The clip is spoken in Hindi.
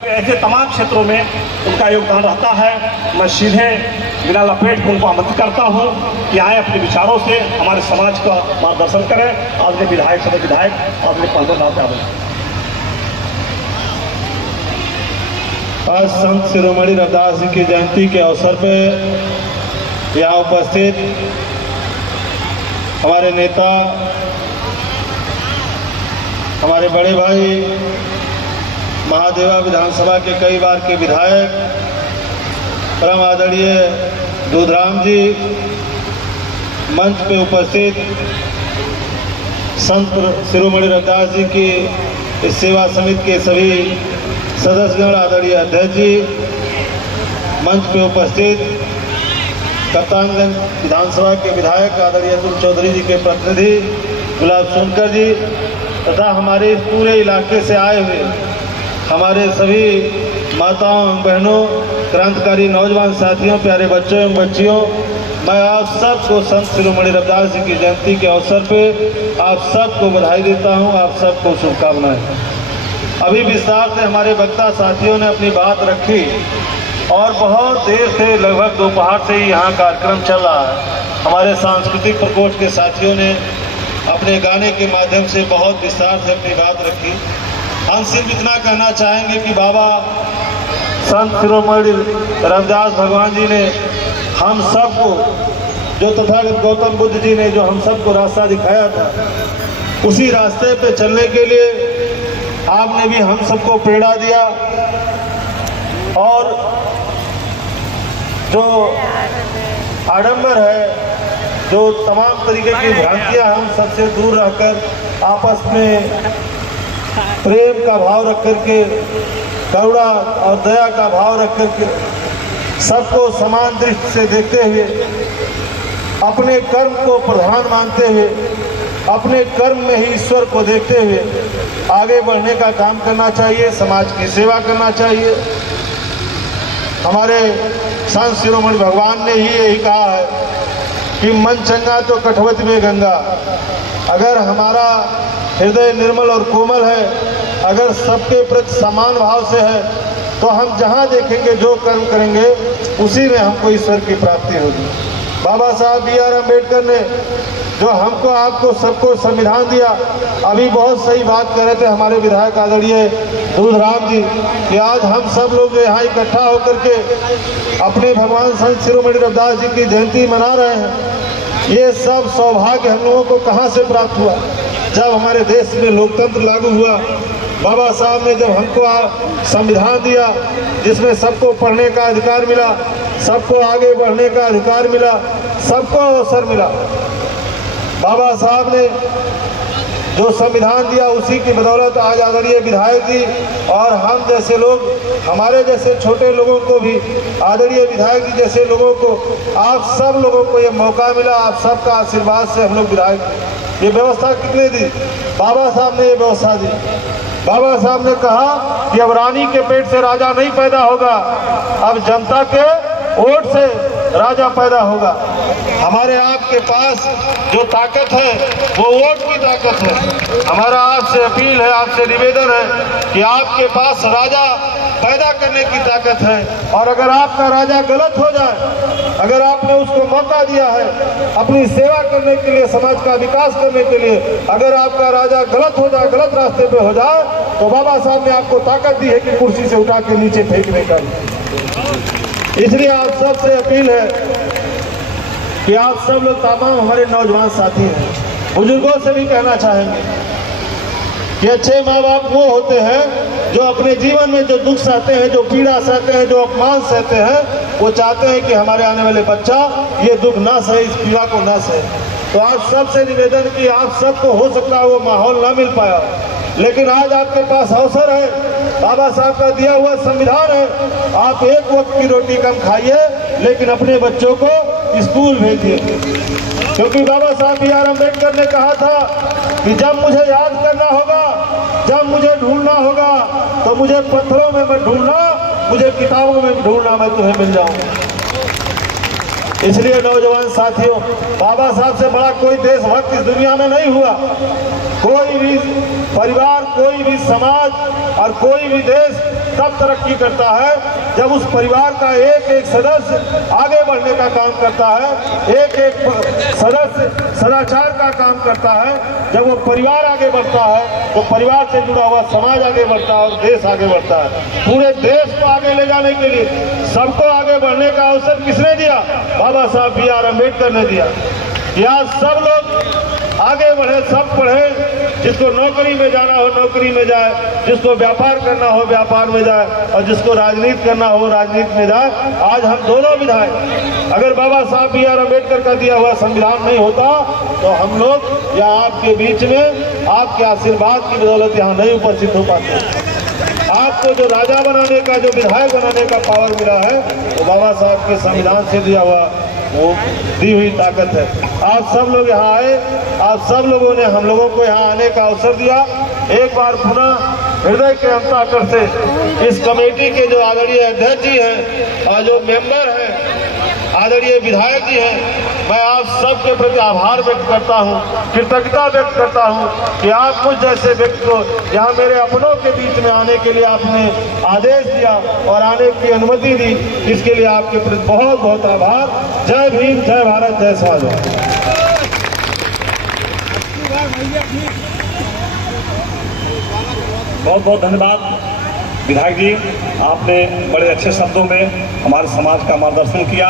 ऐसे तमाम क्षेत्रों में उनका योगदान रहता है। मैं सीधे बिना लपेट के उनको आमंत्रित करता हूँ कि आए अपने विचारों से हमारे समाज का मार्गदर्शन करें। आज विधायक सदस्य विधायक आज पंद्रह आज संत शिरोमणि रविदास जी की जयंती के अवसर पर यहाँ उपस्थित हमारे नेता, हमारे बड़े भाई, महादेवा विधानसभा के कई बार के विधायक परम आदरणीय दूधराम जी, मंच पे उपस्थित संत शिरोमणि रविदास जी की इस सेवा समिति के सभी सदस्यगण, आदरणीय अध्यक्ष जी, मंच पे उपस्थित कप्तानगंज विधानसभा के विधायक आदरणीय अतुल चौधरी जी के प्रतिनिधि गुलाब सोनकर जी तथा हमारे इस पूरे इलाके से आए हुए हमारे सभी माताओं एवं बहनों, क्रांतिकारी नौजवान साथियों, प्यारे बच्चों एवं बच्चियों, मैं आप सबको संत शिरोमणि रविदास जी की जयंती के अवसर पे आप सबको बधाई देता हूं, आप सबको शुभकामनाएं। अभी विस्तार से हमारे वक्ता साथियों ने अपनी बात रखी और बहुत देर से, लगभग दोपहर से ही यहाँ कार्यक्रम चल रहा है। हमारे सांस्कृतिक प्रकोष्ठ के साथियों ने अपने गाने के माध्यम से बहुत विस्तार से अपनी बात रखी। हम सिर्फ इतना कहना चाहेंगे कि बाबा संत शिरोमणि रविदास भगवान जी ने हम सबको, जो तथागत गौतम बुद्ध जी ने जो हम सबको रास्ता दिखाया था, उसी रास्ते पे चलने के लिए आपने भी हम सबको प्रेरणा दिया और जो आडंबर है, जो तमाम तरीके की भ्रांतियां, हम सबसे दूर रहकर आपस में प्रेम का भाव रख करके, करुणा और दया का भाव रख करके, सबको समान दृष्टि से देखते हुए, अपने कर्म को प्रधान मानते हुए, अपने कर्म में ही ईश्वर को देखते हुए आगे बढ़ने का काम करना चाहिए, समाज की सेवा करना चाहिए। हमारे संत शिरोमणि भगवान ने ही यही कहा है कि मन चंगा तो कठवत में गंगा। अगर हमारा हृदय निर्मल और कोमल है, अगर सबके प्रति समान भाव से है, तो हम जहाँ देखेंगे, जो कर्म करेंगे, उसी में हमको ईश्वर की प्राप्ति होगी। बाबा साहब B.R. अम्बेडकर ने जो हमको, आपको, सबको संविधान दिया, अभी बहुत सही बात कर रहे थे हमारे विधायक आदरणीय दूधराम जी कि आज हम सब लोग यहाँ इकट्ठा होकर के अपने भगवान संत शिरोमणि रविदास जी की जयंती मना रहे हैं। ये सब सौभाग्य हम लोगों को कहाँ से प्राप्त हुआ? जब हमारे देश में लोकतंत्र लागू हुआ, बाबा साहब ने जब हमको संविधान दिया जिसमें सबको पढ़ने का अधिकार मिला, सबको आगे बढ़ने का अधिकार मिला, सबको अवसर मिला। बाबा साहब ने जो संविधान दिया, उसी की बदौलत आज आदरणीय विधायक जी और हम जैसे लोग, हमारे जैसे छोटे लोगों को भी, आदरणीय विधायक जी जैसे लोगों को, आप सब लोगों को ये मौका मिला। आप सबका आशीर्वाद से हम लोग विधायक, ये व्यवस्था कितने दी? बाबा साहब ने ये व्यवस्था दी। बाबा साहब ने कहा कि अब रानी के पेट से राजा नहीं पैदा होगा, अब जनता के वोट से राजा पैदा होगा। हमारे आपके पास जो ताकत है वो वोट की ताकत है। हमारा आपसे अपील है, आपसे निवेदन है कि आपके पास राजा पैदा करने की ताकत है, और अगर आपका राजा गलत हो जाए, अगर आपने उसको मौका दिया है अपनी सेवा करने के लिए, समाज का विकास करने के लिए, अगर आपका राजा गलत हो जाए, गलत रास्ते पे हो जाए, तो बाबा साहब ने आपको ताकत दी है कि कुर्सी से उठा के नीचे फेंकने का। इसलिए आप सबसे अपील है कि आप सब लोग, तमाम हमारे नौजवान साथी हैं, बुजुर्गों से भी कहना चाहेंगे कि अच्छे माँ बाप वो होते हैं जो अपने जीवन में जो दुख सहते हैं, जो पीड़ा सहते हैं, जो अपमान सहते हैं, वो चाहते हैं कि हमारे आने वाले बच्चा ये दुख ना सहे, इस पीड़ा को ना सहे। तो आप सबसे निवेदन कि आप सबको हो सकता है वो माहौल ना मिल पाया, लेकिन आज आपके पास अवसर है, बाबा साहब का दिया हुआ संविधान है। आप एक वक्त की रोटी कम खाइए, लेकिन अपने बच्चों को स्कूल भेजिए, क्योंकि बाबा साहब B.R. अम्बेडकर ने कहा था कि जब मुझे याद करना होगा, जब मुझे ढूंढना होगा, तो मुझे पत्थरों में मत ढूंढना, मुझे किताबों में ढूंढना, मैं तुम्हें मिल जाऊंगा। इसलिए नौजवान साथियों, बाबा साहब से बड़ा कोई देशभक्त इस दुनिया में नहीं हुआ। कोई भी परिवार, कोई भी समाज और कोई भी देश तब तरक्की करता है जब उस परिवार का एक एक सदस्य आगे बढ़ने का काम करता है, एक एक सदस्य सदाचार का काम करता है। जब वो परिवार आगे बढ़ता है तो परिवार से जुड़ा हुआ समाज आगे बढ़ता है और देश आगे बढ़ता है। पूरे देश को आगे ले जाने के लिए सबको आगे बढ़ने का अवसर किसने दिया? बाबा साहब B.R. अम्बेडकर ने दिया। यहाँ सब लोग आगे बढ़े, सब पढ़े, जिसको नौकरी में जाना हो नौकरी में जाए, जिसको व्यापार करना हो व्यापार में जाए, और जिसको राजनीति करना हो राजनीति में जाए। आज हम दोनों विधायक, अगर बाबा साहब B.R. अम्बेडकर का दिया हुआ संविधान नहीं होता तो हम लोग यहाँ आपके बीच में आपके आशीर्वाद की बदौलत यहाँ नहीं उपस्थित हो पाते। आपको जो राजा बनाने का, जो विधायक बनाने का पावर मिला है वो बाबा साहब के संविधान से दिया हुआ वो दी हुई ताकत है। आप सब लोग यहाँ आए, आप सब लोगों ने हम लोगों को यहाँ आने का अवसर दिया। एक बार पुनः हृदय के अंतःकरण से इस कमेटी के जो आदरणीय अध्यक्ष जी हैं और जो मेंबर हैं, आदरणीय विधायक जी हैं, मैं आप सबके प्रति आभार व्यक्त करता हूं, कृतज्ञता व्यक्त करता हूं कि आप मुझ जैसे व्यक्ति को यहाँ मेरे अपनों के बीच में आने के लिए आपने आदेश दिया और आने की अनुमति दी। इसके लिए आपके प्रति बहुत बहुत आभार। जय भीम, जय भारत, जय समाजवाद। बहुत बहुत धन्यवाद विधायक जी, आपने बड़े अच्छे शब्दों में हमारे समाज का मार्गदर्शन किया।